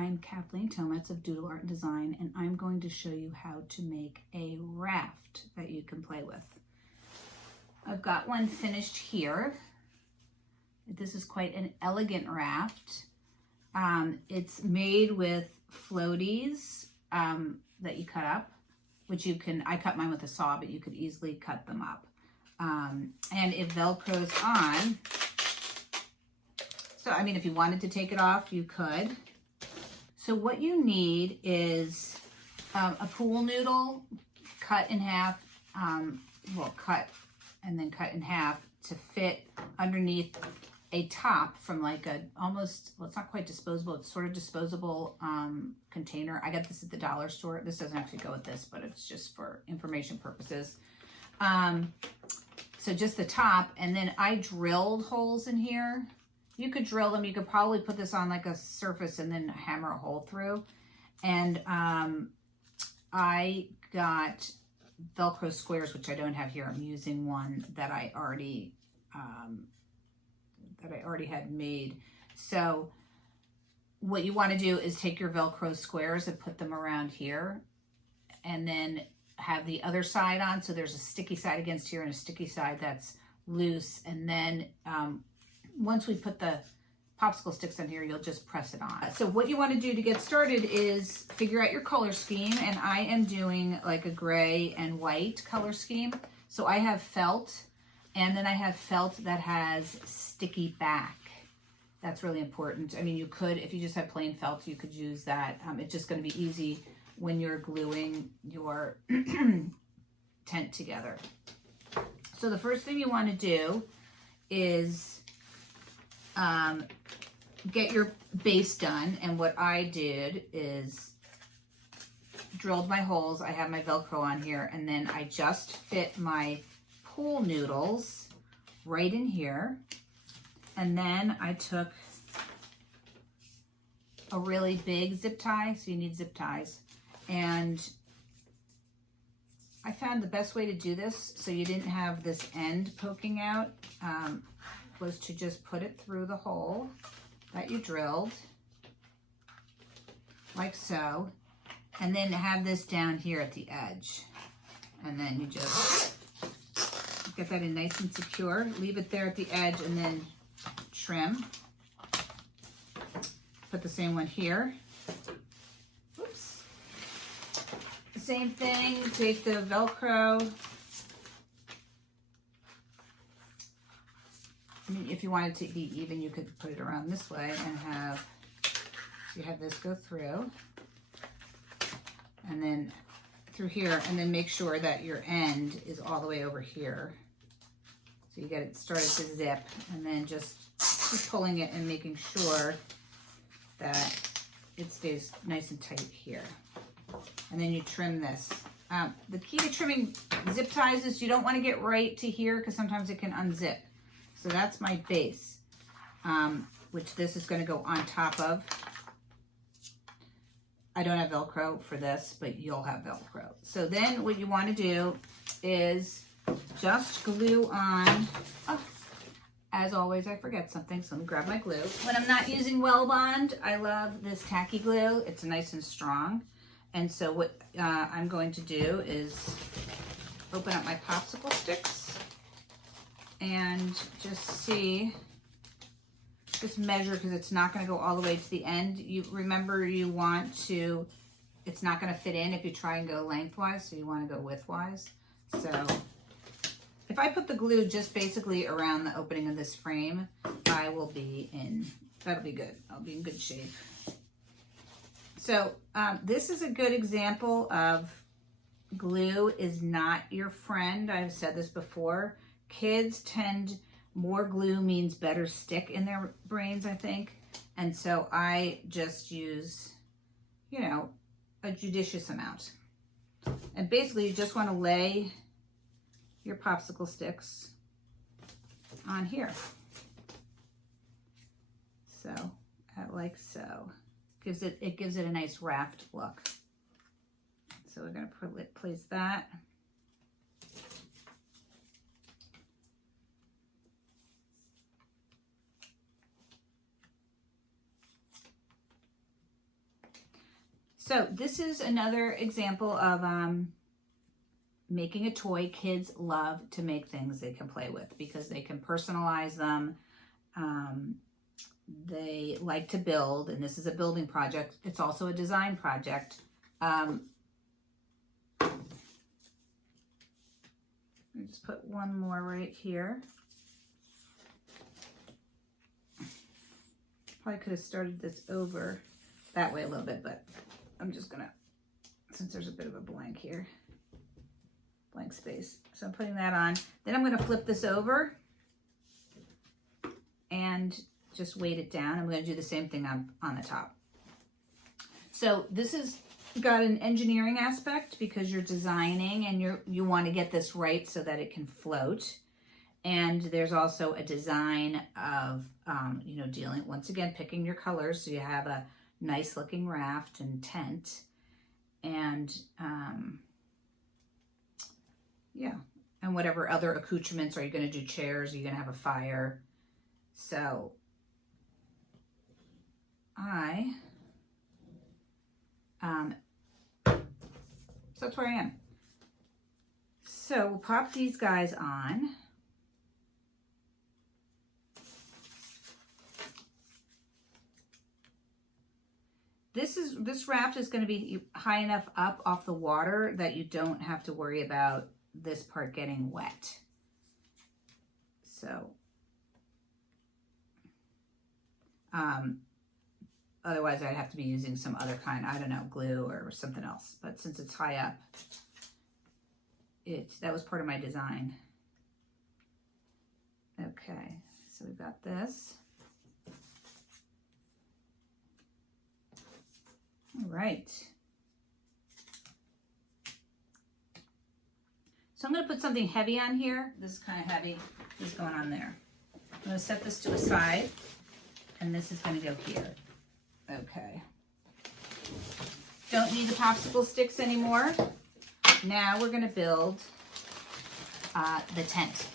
I'm Kathleen Tometz of Doodle Art and Design, and I'm going to show you how to make a raft that you can play with. I've got one finished here. This is quite an elegant raft. It's made with floaties that you cut up, which you can, I cut mine with a saw, but you could easily cut them up. And it Velcros on. So, I mean, if you wanted to take it off, you could. So what you need is a pool noodle cut in half, cut and then cut in half to fit underneath a top from like a almost, well, it's not quite disposable, it's sort of disposable container. I got this at the dollar store. This doesn't actually go with this, but it's just for information purposes. So just the top, and then I drilled holes in here. You could drill them. You could probably put this on like a surface and then hammer a hole through. And I got Velcro squares, which I don't have here. I'm using one that I already had made. So what you want to do is take your Velcro squares and put them around here, and then have the other side on. So there's a sticky side against here and a sticky side that's loose. And then once we put the popsicle sticks on here, you'll just press it on. So what you want to do to get started is figure out your color scheme. And I am doing like a gray and white color scheme. So I have felt, and then I have felt that has sticky back. That's really important. I mean, you could, if you just have plain felt, you could use that. It's just going to be easy when you're gluing your tent together. So the first thing you want to do is get your base done. And what I did is drilled my holes. I have my Velcro on here, and then I just fit my pool noodles right in here. And then I took a really big zip tie, so you need zip ties. And I found the best way to do this, so you didn't have this end poking out, was to just put it through the hole that you drilled, like so, and then have this down here at the edge. And then you just get that in nice and secure, leave it there at the edge, and then trim. Put the same one here. Oops. Same thing, take the Velcro. I mean, if you wanted to be even, you could put it around this way and have, so you have this go through, and then through here, and then make sure that your end is all the way over here. So you get it started to zip, and then just keep pulling it and making sure that it stays nice and tight here. And then you trim this. The key to trimming zip ties is you don't want to get right to here, because sometimes it can unzip. So that's my base, which this is going to go on top of. I don't have Velcro for this, but you'll have Velcro. So then what you want to do is just glue on. Oh, as always, I forget something, so let me grab my glue. When I'm not using Well Bond, I love this tacky glue. It's nice and strong. And so what I'm going to do is open up my popsicle sticks and just measure, because it's not going to go all the way to the end. You remember, you want to, it's not going to fit in if you try and go lengthwise, so you want to go widthwise. So if I put the glue just basically around the opening of this frame, I will be in, that'll be good. I'll be in good shape. So this is a good example of glue is not your friend. I've said this before. Kids tend, more glue means better stick in their brains, I think. And so I just use, you know, a judicious amount. And basically you just want to lay your popsicle sticks on here. So, like so. It gives it a nice raft look. So we're going to place that. So this is another example of making a toy. Kids love to make things they can play with because they can personalize them. They like to build, and this is a building project. It's also a design project. Just put one more right here. Probably could have started this over that way a little bit, but I'm just gonna, since there's a bit of a blank here, blank space. So I'm putting that on. Then I'm gonna flip this over and just weight it down. I'm gonna do the same thing on the top. So this is got an engineering aspect because you're designing and you want to get this right so that it can float. And there's also a design of, you know, dealing, once again, picking your colors. So you have a nice looking raft and tent. And, yeah. And whatever other accoutrements. Are you going to do chairs? Are you going to have a fire? So so that's where I am. So we'll pop these guys on. This raft is going to be high enough up off the water that you don't have to worry about this part getting wet. So, otherwise I'd have to be using some other kind, I don't know, glue or something else. But since it's high up, that was part of my design. Okay, so we've got this. All right. So I'm going to put something heavy on here. This is kind of heavy. This is going on there. I'm going to set this to the side, and this is going to go here. Okay. Don't need the popsicle sticks anymore. Now we're going to build the tent.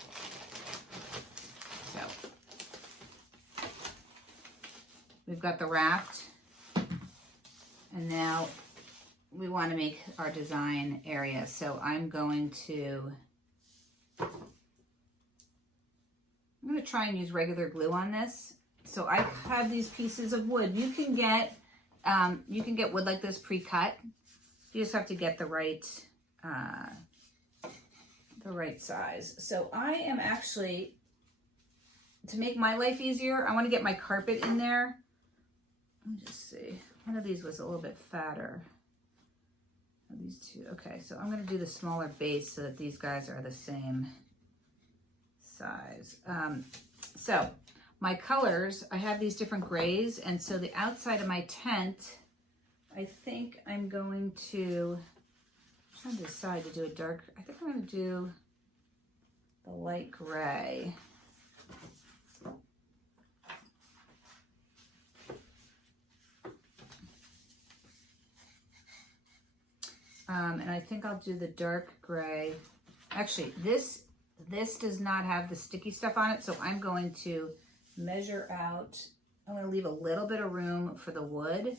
So we've got the raft. And now we want to make our design area. So I'm going to try and use regular glue on this. So I have these pieces of wood. You can get wood like this pre-cut. You just have to get the right size. So I am actually, to make my life easier, I want to get my carpet in there. Let me just see. One of these was a little bit fatter. These two. Okay, so I'm going to do the smaller base so that these guys are the same size. So my colors, I have these different grays, and so the outside of my tent, I think I'm going to, I'm trying to decide to do a dark, I think I'm going to do the light gray. And I think I'll do the dark gray. Actually, this does not have the sticky stuff on it, so I'm going to measure out. I'm going to leave a little bit of room for the wood,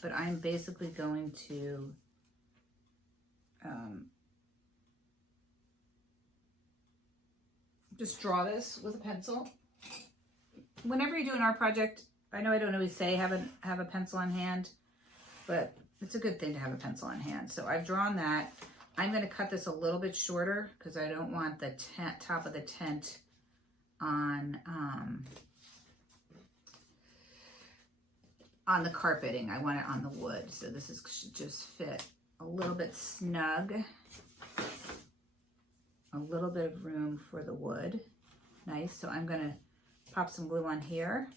but I'm basically going to just draw this with a pencil. Whenever you do an art project, I know I don't always say have a pencil on hand, but it's a good thing to have a pencil on hand. So I've drawn that. I'm going to cut this a little bit shorter because I don't want the top of the tent on the carpeting. I want it on the wood. So this should just fit a little bit snug. A little bit of room for the wood. Nice. So I'm going to pop some glue on here.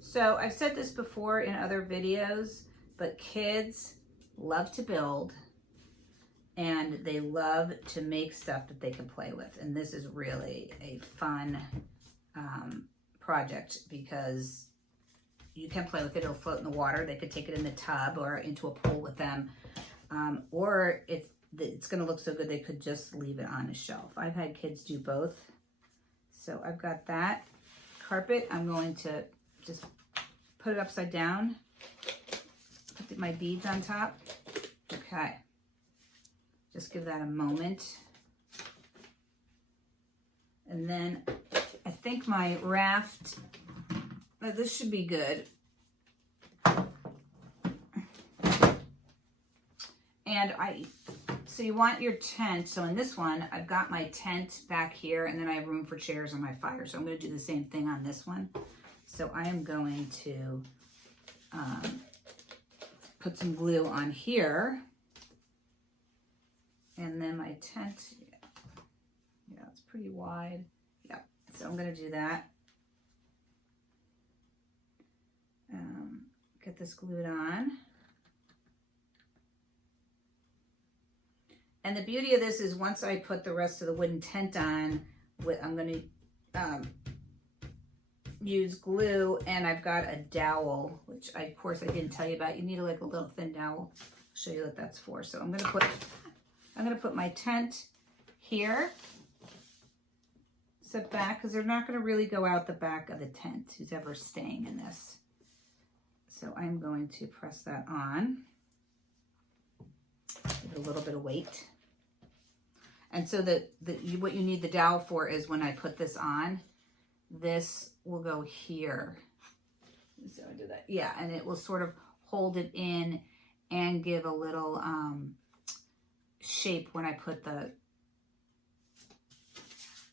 So I've said this before in other videos, but kids love to build and they love to make stuff that they can play with. And this is really a fun project because you can play with it. It'll float in the water. They could take it in the tub or into a pool with them. Or it's going to look so good they could just leave it on a shelf. I've had kids do both. So I've got that carpet. I'm going to just put it upside down. Put my beads on top. Okay. Just give that a moment. And then I think my raft, this should be good. And so you want your tent. So in this one, I've got my tent back here, and then I have room for chairs on my fire. So I'm going to do the same thing on this one. So I am going to put some glue on here. And then my tent, yeah, it's pretty wide. Yeah, so I'm going to do that. Get this glued on. And the beauty of this is once I put the rest of the wooden tent on, I'm going to use glue, and I've got a dowel, which of course I didn't tell you about. You need like a little thin dowel. I'll show you what that's for. So I'm going to put my tent here, set back, because they're not going to really go out the back of the tent, who's ever staying in this. So I'm going to press that on. Give it a little bit of weight. And so what you need the dowel for is when I put this on, this will go here. So I do that. Yeah, and it will sort of hold it in and give a little shape when I put the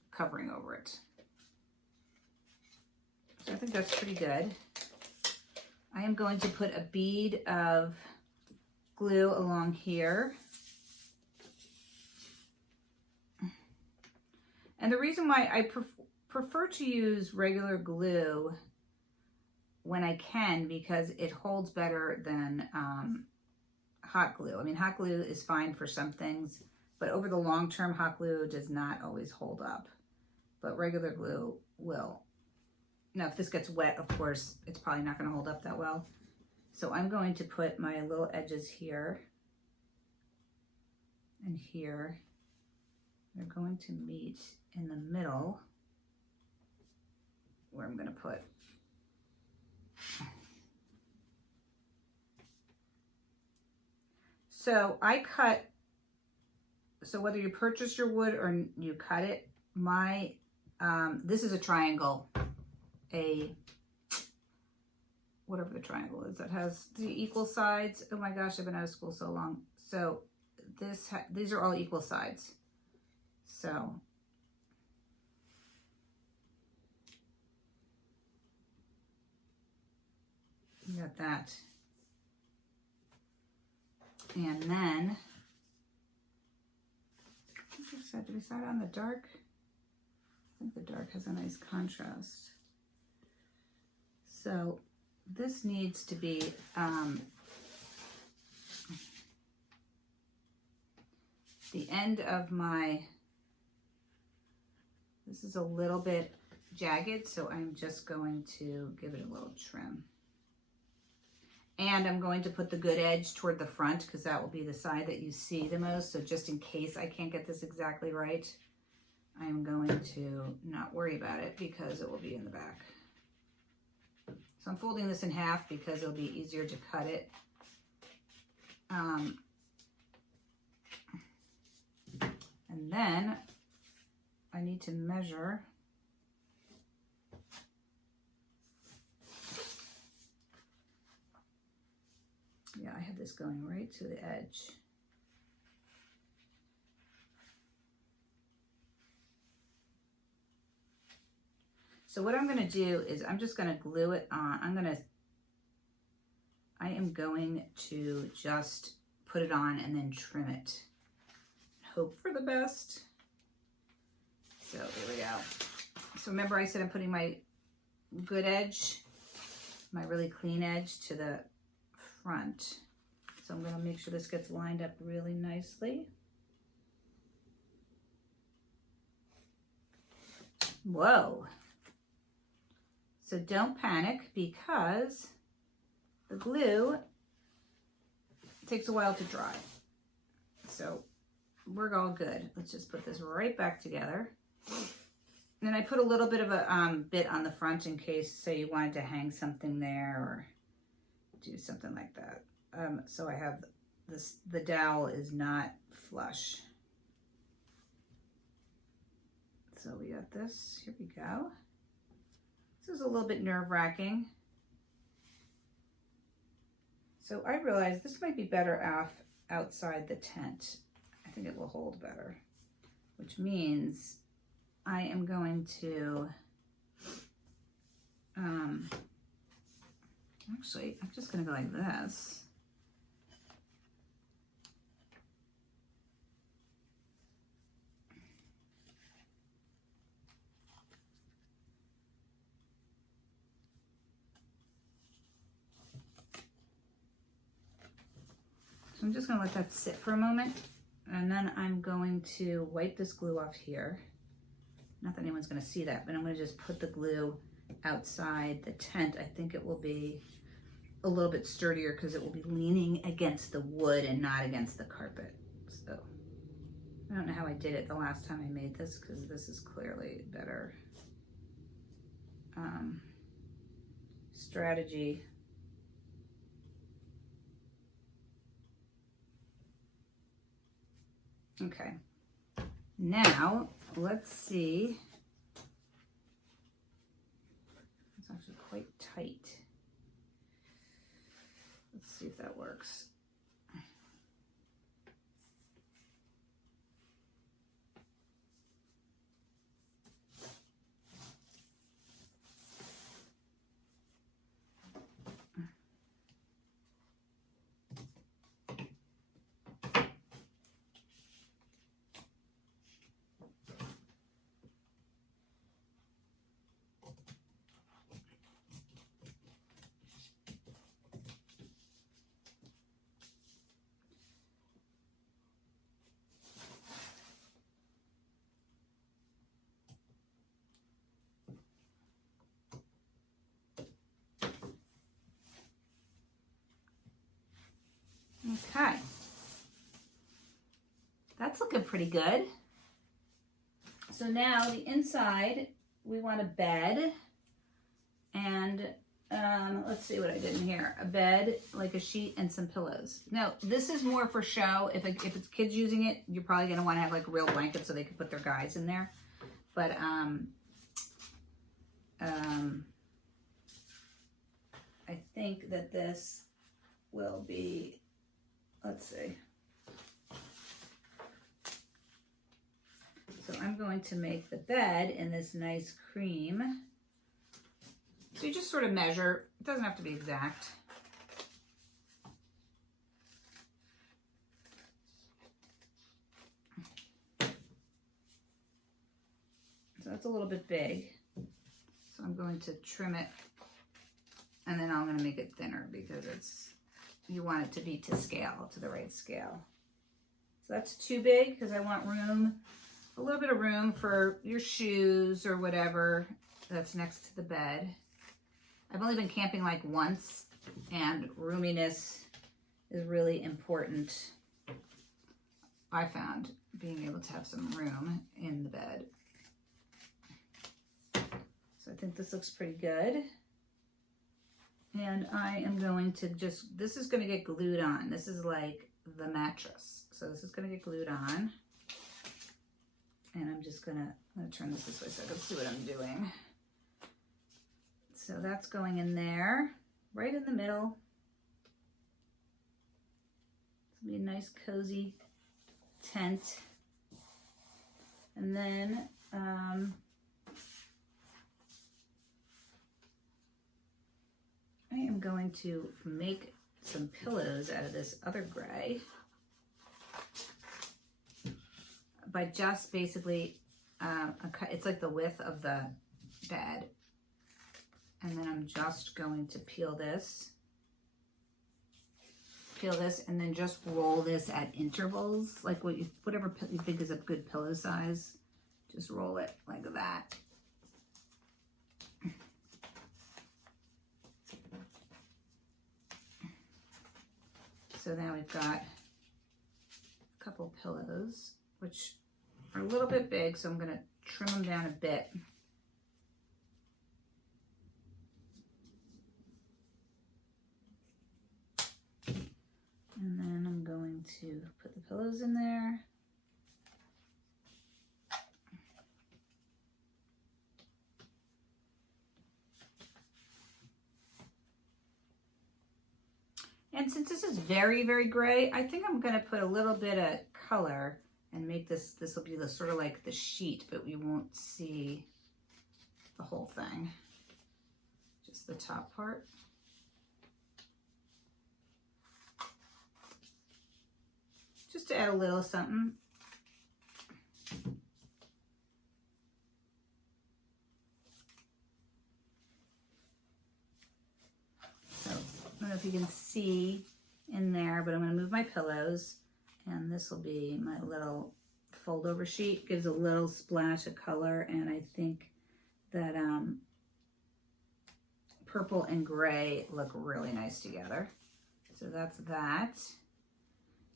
covering over it. So I think that's pretty good. I am going to put a bead of glue along here. And the reason why I prefer to use regular glue when I can, because it holds better than hot glue. I mean, hot glue is fine for some things, but over the long term, hot glue does not always hold up. But regular glue will. Now, if this gets wet, of course, it's probably not going to hold up that well. So I'm going to put my little edges here and here. They're going to meet in the middle where I'm going to put. So I cut, so whether you purchase your wood or you cut it, this is a triangle, whatever the triangle is that has the equal sides. Oh my gosh, I've been out of school so long. So these are all equal sides. So you got that. And then, did we start on the dark? I think the dark has a nice contrast. So this needs to be the end of this is a little bit jagged, so I'm just going to give it a little trim. And I'm going to put the good edge toward the front because that will be the side that you see the most. So just in case I can't get this exactly right, I'm going to not worry about it because it will be in the back. So I'm folding this in half because it'll be easier to cut it. And then I need to measure. Yeah, I have this going right to the edge. So what I'm going to do is I'm just going to glue it on. I am going to just put it on and then trim it. Hope for the best. So here we go. So remember I said I'm putting my good edge, my really clean edge to the front. So I'm going to make sure this gets lined up really nicely. Whoa. So don't panic because the glue takes a while to dry. So we're all good. Let's just put this right back together. And then I put a little bit of a bit on the front in case, say you wanted to hang something there or do something like that. So I have this, the dowel is not flush. So we got this, here we go. This is a little bit nerve-wracking. So I realized this might be better off outside the tent. I think it will hold better, which means I am going to, actually, I'm just gonna go like this. So I'm just gonna let that sit for a moment, and then I'm going to wipe this glue off here. Not that anyone's gonna see that, but I'm gonna just put the glue outside the tent. I think it will be a little bit sturdier because it will be leaning against the wood and not against the carpet. So I don't know how I did it the last time I made this because this is clearly better strategy. Okay, now let's see. It's actually quite tight. Let's see if that works. Okay, that's looking pretty good. So now the inside, we want a bed, and let's see what I did in here. A bed, like a sheet, and some pillows. Now, this is more for show. If it's kids using it, you're probably gonna wanna have like a real blanket so they can put their guys in there. But I think that this will be, let's see. So I'm going to make the bed in this nice cream. So you just sort of measure. It doesn't have to be exact. So that's a little bit big. So I'm going to trim it, and then I'm going to make it thinner because it's, you want it to be to scale, to the right scale. So that's too big because I want room, a little bit of room for your shoes or whatever that's next to the bed. I've only been camping like once, and roominess is really important. I found being able to have some room in the bed. So I think this looks pretty good. And I am going to just, this is going to get glued on. This is like the mattress. So this is going to get glued on. And I'm just going to turn this way so I can see what I'm doing. So that's going in there, right in the middle. It's going to be a nice cozy tent. And then I am going to make some pillows out of this other gray by just basically, it's like the width of the bed. And then I'm just going to peel this, and then just roll this at intervals, like whatever you think is a good pillow size, just roll it like that. So now we've got a couple pillows, which are a little bit big, so I'm going to trim them down a bit. And then I'm going to put the pillows in there. And since this is very, very gray, I think I'm going to put a little bit of color and make this will be the sort of like the sheet, but we won't see the whole thing, just the top part. Just to add a little something. So, I don't know if you can see in there, but I'm going to move my pillows, and this will be my little fold over sheet. Gives a little splash of color, and I think that purple and gray look really nice together. So that's that.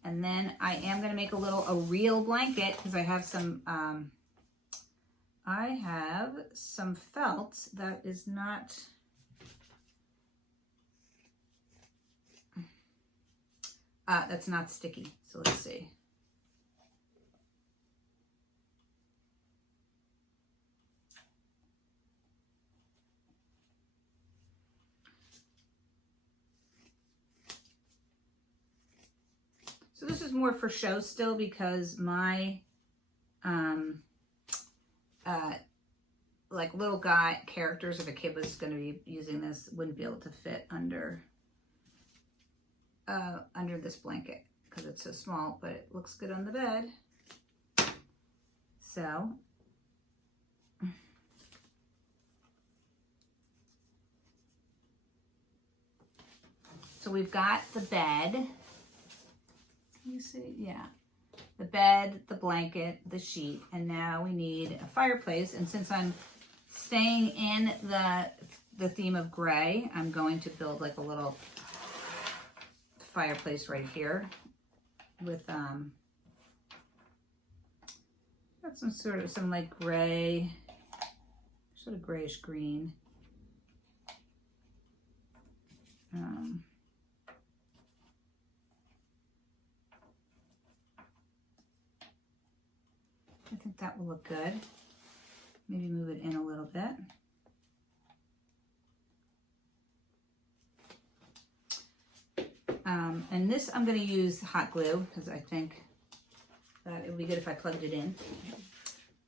And then I am going to make a real blanket, because I have some felt that is not, that's not sticky. So let's see. So this is more for show still, because my like little guy characters, if a kid was going to be using this, wouldn't be able to fit under this blanket because it's so small, but it looks good on the bed. So we've got the bed. You see, yeah, the bed, the blanket, the sheet, and now we need a fireplace. And since I'm staying in the theme of gray, I'm going to build like a little fireplace right here with got some like gray, sort of grayish green. I think that will look good. Maybe move it in a little bit. And this I'm going to use hot glue because I think that it would be good if I plugged it in.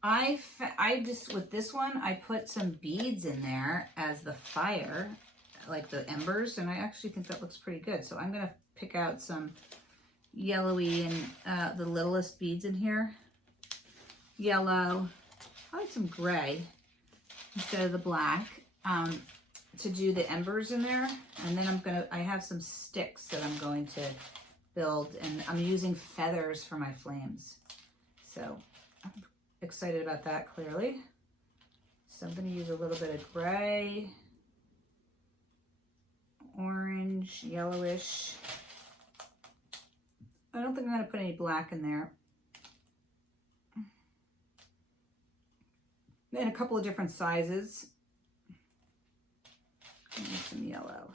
I just, with this one, I put some beads in there as the fire, like the embers, and I actually think that looks pretty good. So I'm going to pick out some yellowy and the littlest beads in here. Yellow, probably some gray instead of the black, to do the embers in there. And then I have some sticks that I'm going to build, and I'm using feathers for my flames. So I'm excited about that, clearly. So I'm going to use a little bit of gray, orange, yellowish. I don't think I'm going to put any black in there. And a couple of different sizes. And some yellow.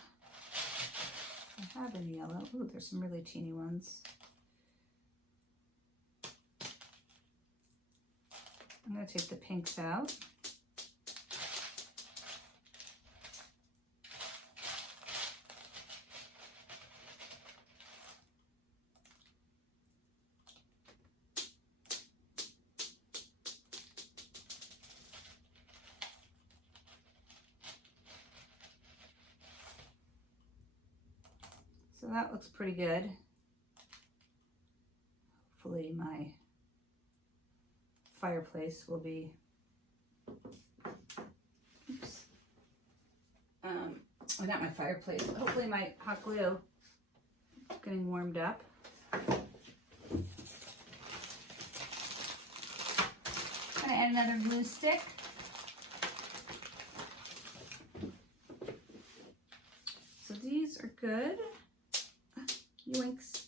I have in yellow. Ooh, there's some really teeny ones. I'm going to take the pinks out. So that looks pretty good. Hopefully my fireplace will be, oops. Well, not my fireplace. Hopefully my hot glue is getting warmed up. I'm gonna add another glue stick. So these are good. Yoinks.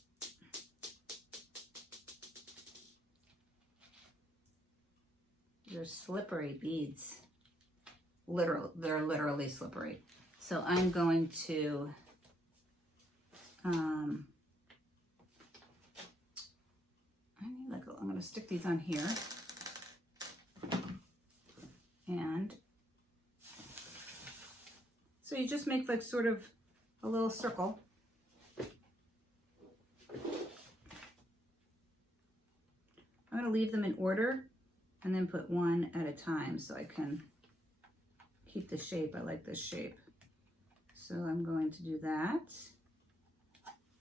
are slippery beads. They're literally slippery. So I'm going to I'm going to stick these on here, and so you just make like sort of a little circle. I'm going to leave them in order and then put one at a time so I can keep the shape. I like this shape. So I'm going to do that.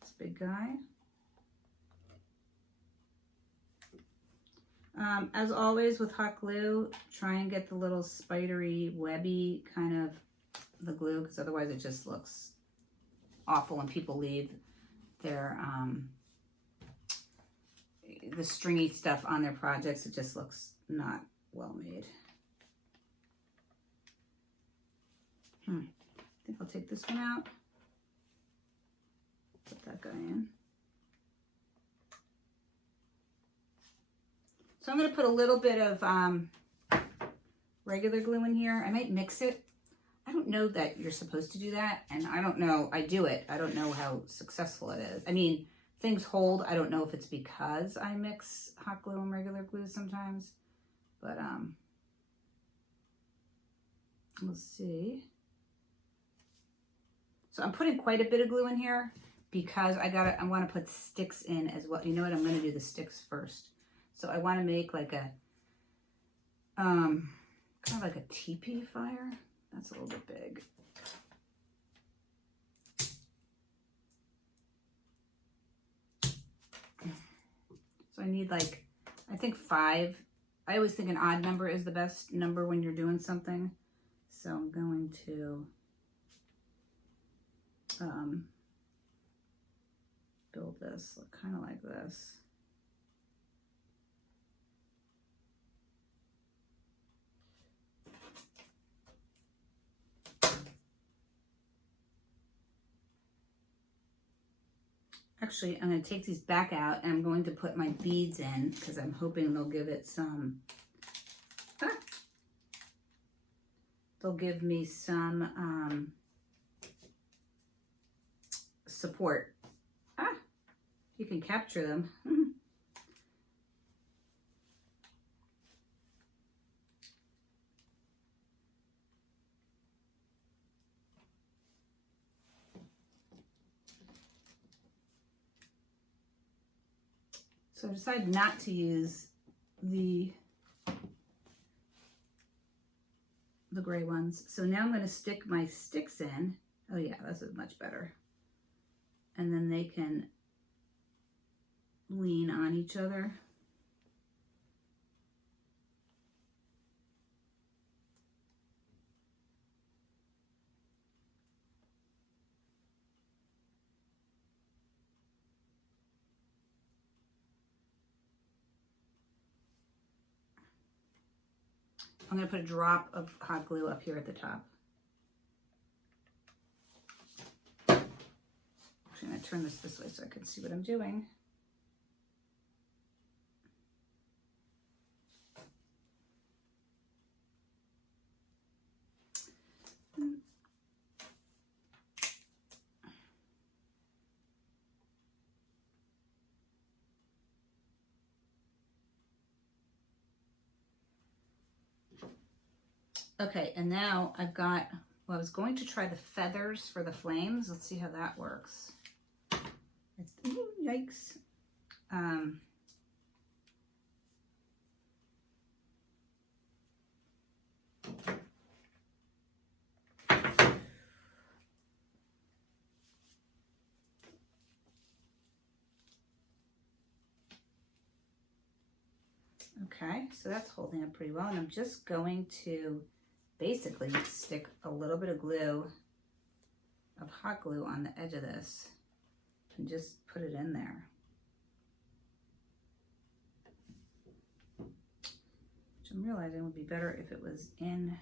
This big guy. As always with hot glue, try and get the little spidery, webby kind of the glue, because otherwise it just looks awful when people leave their the stringy stuff on their projects. It just looks not well made. I think I'll take this one out. Put that guy in. So I'm going to put a little bit of regular glue in here. I might mix it. I don't know that you're supposed to do that, and I don't know. I do it. I don't know how successful it is. I mean, things hold. I don't know if it's because I mix hot glue and regular glue sometimes, but we'll see. So I'm putting quite a bit of glue in here because I want to put sticks in as well. You know what? I'm going to do the sticks first. So I want to make like a, kind of like a teepee fire. That's a little bit big. So I need like, I think 5. I always think an odd number is the best number when you're doing something. So I'm going to build this kind of like this. Actually, I'm going to take these back out and I'm going to put my beads in because I'm hoping they'll give it some, they'll give me some support. You can capture them. So I decided not to use the gray ones. So now I'm going to stick my sticks in. Oh yeah, this is much better. And then they can lean on each other. I'm going to put a drop of hot glue up here at the top. Actually, I'm going to turn this way so I can see what I'm doing. Okay, and now I've got, well, I was going to try the feathers for the flames. Let's see how that works. Ooh, yikes. Okay, so that's holding up pretty well, and I'm just going to basically stick a little bit of glue, of hot glue on the edge of this and just put it in there. Which I'm realizing would be better if it was in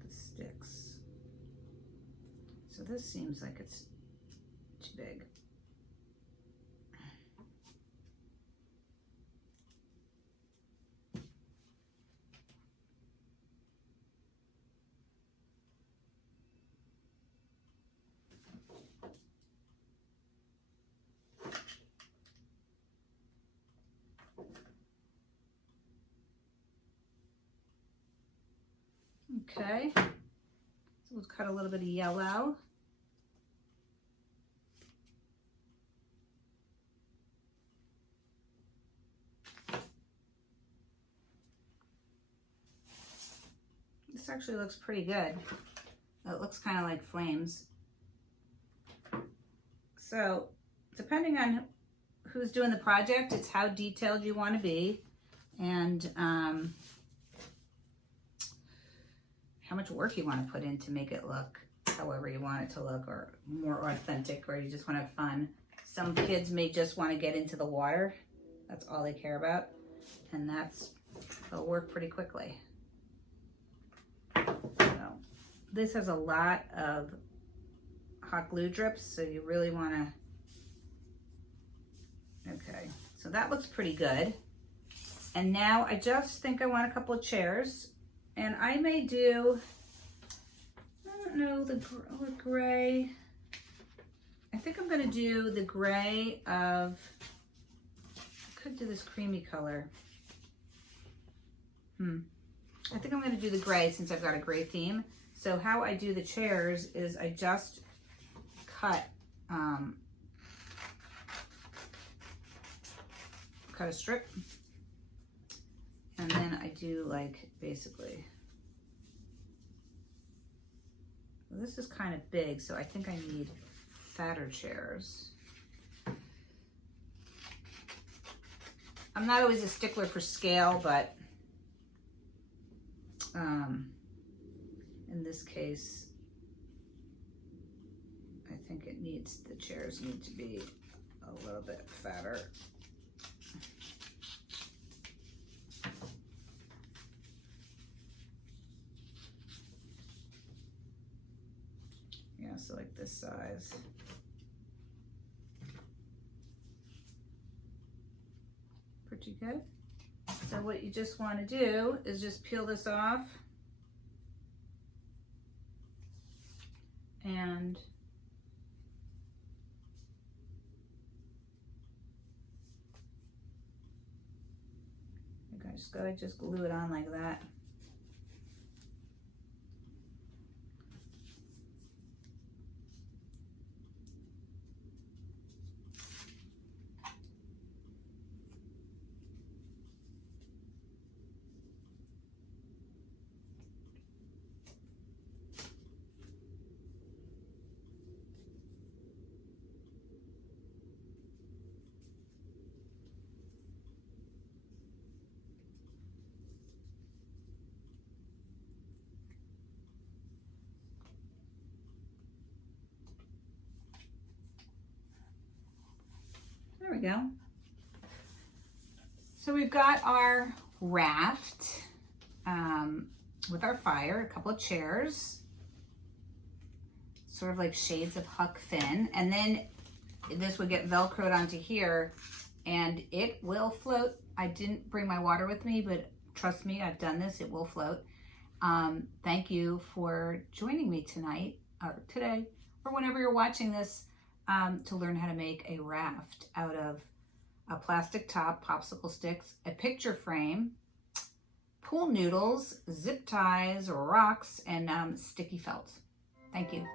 the sticks. So this seems like it's too big. Okay, so we'll cut a little bit of yellow. This actually looks pretty good. It looks kind of like flames. So depending on who's doing the project, it's how detailed you want to be, and how much work you want to put in to make it look however you want it to look, or more authentic, or you just want to have fun. Some kids may just want to get into the water. That's all they care about, and they'll work pretty quickly. So this has a lot of hot glue drips, so you really want to, okay, so that looks pretty good. And now I just think I want a couple of chairs, and I may do, I don't know, the gray. I think I'm going to do the gray of, I could do this creamy color. I think I'm going to do the gray since I've got a gray theme. So how I do the chairs is I just cut a strip, and then I do like basically, well, this is kind of big, so I think I need fatter chairs. I'm not always a stickler for scale, but in this case, I think the chairs need to be a little bit fatter. Yeah, so like this size. Pretty good. So what you just want to do is just peel this off, and I just gotta glue it on like that. There we go. So we've got our raft with our fire, a couple of chairs, sort of like shades of Huck Finn, and then this would get Velcroed onto here, and it will float. I didn't bring my water with me, but trust me, I've done this, it will float. Thank you for joining me tonight, or today, or whenever you're watching this, to learn how to make a raft out of a plastic top, popsicle sticks, a picture frame, pool noodles, zip ties, rocks, and sticky felt. Thank you.